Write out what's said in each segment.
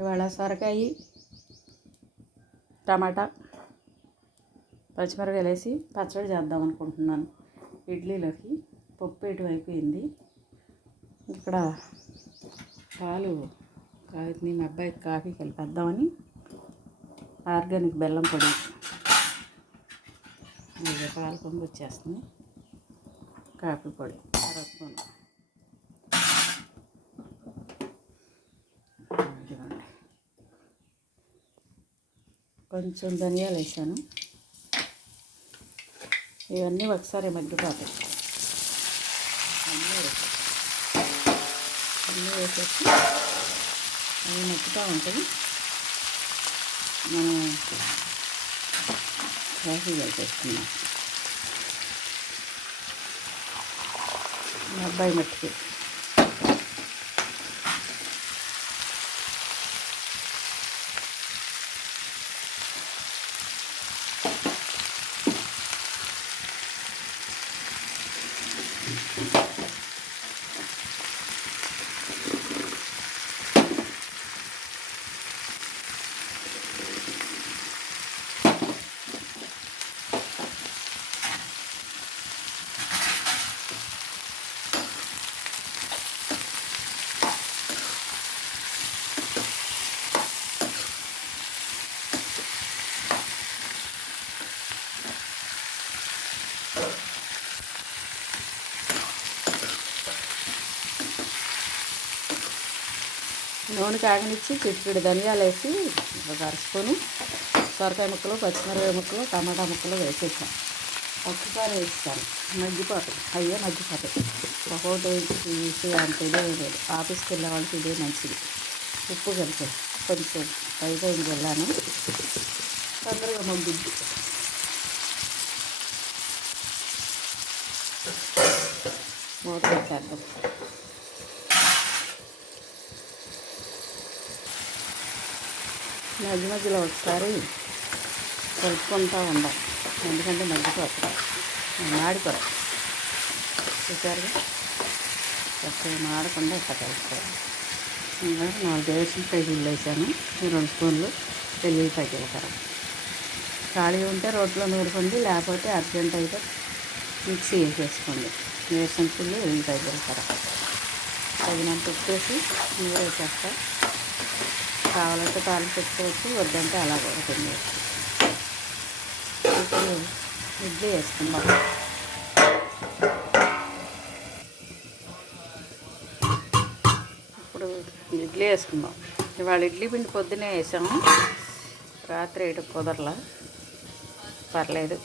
ఇవాళ సొరకాయ టమాటా పచ్చిమిరపకాయలు వేసి పచ్చడి చేద్దాం అనుకుంటున్నాను. ఇడ్లీలోకి పప్పు వేయటం అయిపోయింది. ఇక్కడ పాలు కాగితని మా అబ్బాయికి కాఫీ కలిపేద్దామని ఆర్గానిక్ బెల్లం పొడి పాలు పొంగి వచ్చేస్తుంది. కాఫీ పొడి అర స్పూన్, కొంచెం ధనియాలు వేసాను. ఇవన్నీ ఒకసారి మగ్గిపోతాయి. అన్నీ వేసేసి అవి మగ్గుతూ ఉంటుంది. మనం కాఫీ కలిపేసుకున్నాం. మా అబ్బాయి మట్టికి నూనె కాగనిచ్చి చిటికెడు ధనియాలు వేసి ఒక అర స్పూను సొరకాయ ముక్కలు, పచ్చిమిరపకాయ ముక్కలు, టమాటా ముక్కలు వేసేసాను. ఒక్కసారి వేస్తాను, మగ్గిపోతాయి. అయ్యే మగ్గిపోతాయి. ఒకటి వేసి అంత ఇదే లేదు. ఆఫీస్కి వెళ్ళే వాళ్ళకి ఇదే మంచిది. ఉప్పు కలిపి కొంచెం అయిపోయింది వెళ్ళాను, తొందరగా మగ్గుద్ది. మూత పెట్టేద్దాం. మధ్య మధ్యలో ఒకసారి కలుపుకుంటూ ఉండాలి, ఎందుకంటే మగ్గిపోతుంది. మాడిపోయి చూసారుగా, చక్కగా మాడకుండా ఇట్లా కలుపుకోవాలి. ఇంకా 4 వేరుశనగకాయ గుళ్ళు వేసాను. 2 స్పూన్లు వెల్లుల్లిపాయ జీలకర్ర. ఖాళీ ఉంటే రోట్లో నూరుకోండి, లేకపోతే అర్జెంట్ అయితే మిక్సీ వేసేసుకోండి. వేరుశనగలు, వెల్లుల్లిపాయ జీలకర్ర తగినంత ఉప్పు వేసి నూరు వేసేస్తా. కావాలంటే తాలింపు పెట్టుకోవచ్చు, వద్దంటే అలా కూడా తినేయచ్చు. ఇప్పుడు ఇడ్లీ వేసుకుందాం. ఇప్పుడు ఇడ్లీ వేసుకుందాం. ఇవాళ ఇడ్లీ పిండి పొద్దునే వేసాము, రాత్రి వేయడం కుదరలా. పర్లేదు,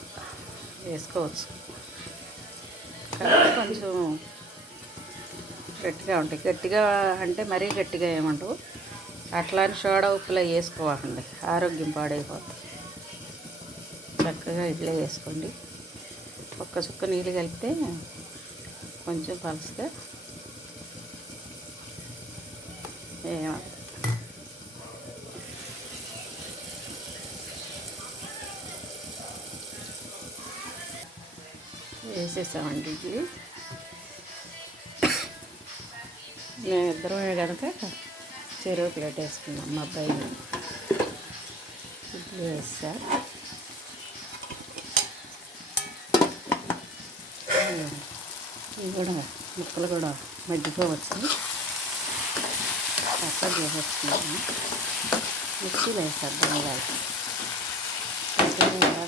వేసుకోవచ్చు. కాబట్టి కొంచెం గట్టిగా ఉంటాయి. గట్టిగా అంటే మరీ గట్టిగా ఏమంటావు, అట్లా అని సోడా ఉప్పులో వేసుకోవాలండి, ఆరోగ్యం పాడైపోతుంది. చక్కగా ఇడ్లీ వేసుకోండి. ఒక్క చుక్క నీళ్ళు కలిపితే కొంచెం పలుసుగా వేసేసామండి. ఇడ్లీ మేమిద్దరమే కనుక చెరువు ప్లేట్ వేసుకున్నాం. మా అబ్బాయి ఇడ్లీ వేసా. ఇవి కూడా ముక్కలు కూడా మగ్గిపోవచ్చు. చక్కగా చేసేసుకున్నాము. మిక్సీలో వేసేద్దాం. ఇలా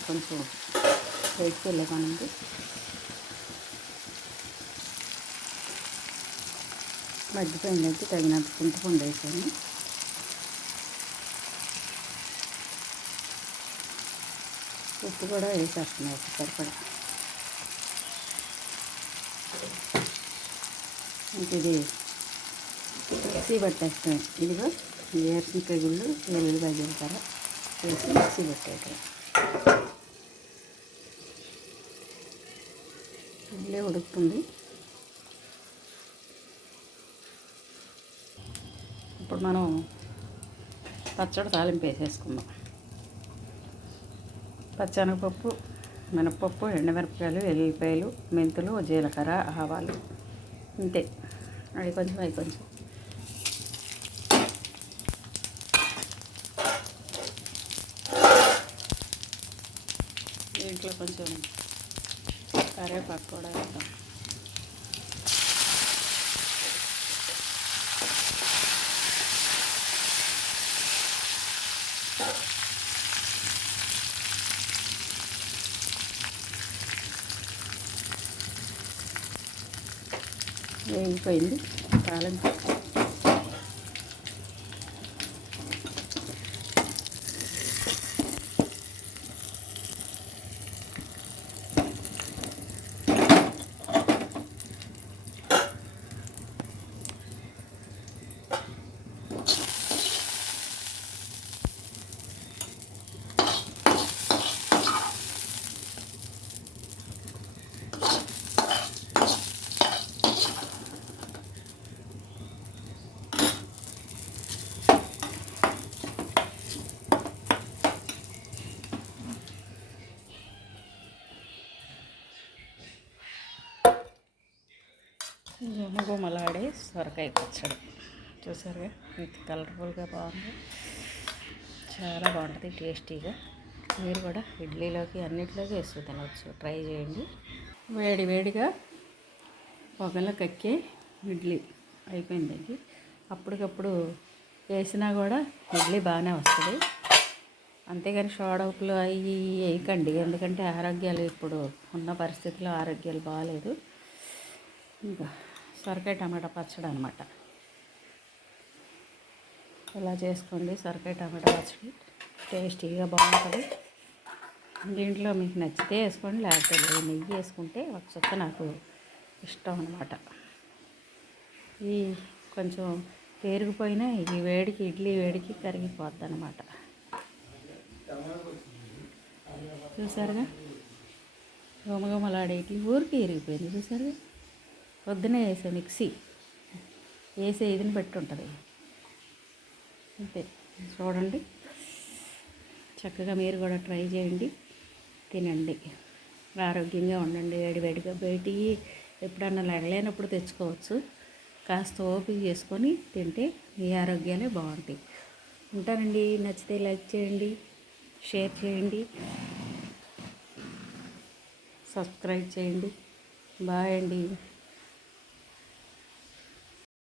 కొంచెం బయటికి వెళ్ళేకానుంది. మగ్గిపోయిందైతే తగినంత చింతపండు వేసాను. ఉప్పు కూడా వేసేస్తున్నాయి సరిపడా. ఇది మిక్సీ పట్టేస్తాం. ఇదిగో వేరుశనగకాయ గుళ్ళు, వెల్లుల్లిపాయ జీలకర్ర వేసి మిక్సీ పెట్టేయటం. ఇడ్లీ ఉడుకుతుంది. ఇప్పుడు మనం పచ్చడి తాలింపు వేసేసుకుందాం. పచ్చెనగపప్పు, మినపప్పు, ఎండుమిరపకాయలు, వెల్లుల్లిపాయలు, మెంతులు, జీలకర్ర, ఆవాలు, అంతే. అవి కొంచెం దీంట్లో కొంచెం కరివేపాకు కూడా వేద్దాం. వేగిపోయింది తాలింపు. గుమగుమలాడే సొరకాయ పచ్చడి చూసారుగా, ఇంత కలర్ఫుల్గా బాగుంది. చాలా బాగుంటుంది, టేస్టీగా. మీరు కూడా ఇడ్లీలోకి అన్నిటిలోకి వేసుకు తినవచ్చు. ట్రై చేయండి. వేడి వేడిగా పొగలో కక్కే ఇడ్లీ అయిపోయిందండి. అప్పటికప్పుడు వేసినా కూడా ఇడ్లీ బాగానే వస్తుంది. అంతేగాని సోడా ఉప్పులు అవి వేయకండి, ఎందుకంటే ఆరోగ్యాలు ఇప్పుడు ఉన్న పరిస్థితిలో ఆరోగ్యాలు బాగాలేదు. ఇంకా సొరకాయ టమాటా పచ్చడి అనమాట. ఇలా చేసుకోండి, సొరకాయ టమాటా పచ్చడి టేస్టీగా బాగుంటుంది. దీంట్లో మీకు నచ్చితే వేసుకోండి, లేకపోతే నెయ్యి వేసుకుంటే ఒక చుక్క నాకు ఇష్టం అనమాట. ఈ కొంచెం పేరుకుపోయినా ఈ వేడికి, ఇడ్లీ వేడికి కరిగిపోద్ది అనమాట. చూసారుగా, గుమగుమలాడే ఇడ్లీ ఊరికి ఇరిగిపోయింది. చూసారుగా, పొద్దునే వేసే మిక్సీ వేసే ఇదిని బట్టి ఉంటుంది అంతే. చూడండి, చక్కగా మీరు కూడా ట్రై చేయండి, తినండి, ఆరోగ్యంగా ఉండండి. వేడివేడిగా బయటికి ఎప్పుడన్నా లేనప్పుడు తెచ్చుకోవచ్చు. కాస్త ఓపిక చేసుకొని తింటే మీ ఆరోగ్యాలే బాగుంటాయి. ఉంటానండి. నచ్చితే లైక్ చేయండి, షేర్ చేయండి, సబ్స్క్రైబ్ చేయండి. బాయ్ అండి.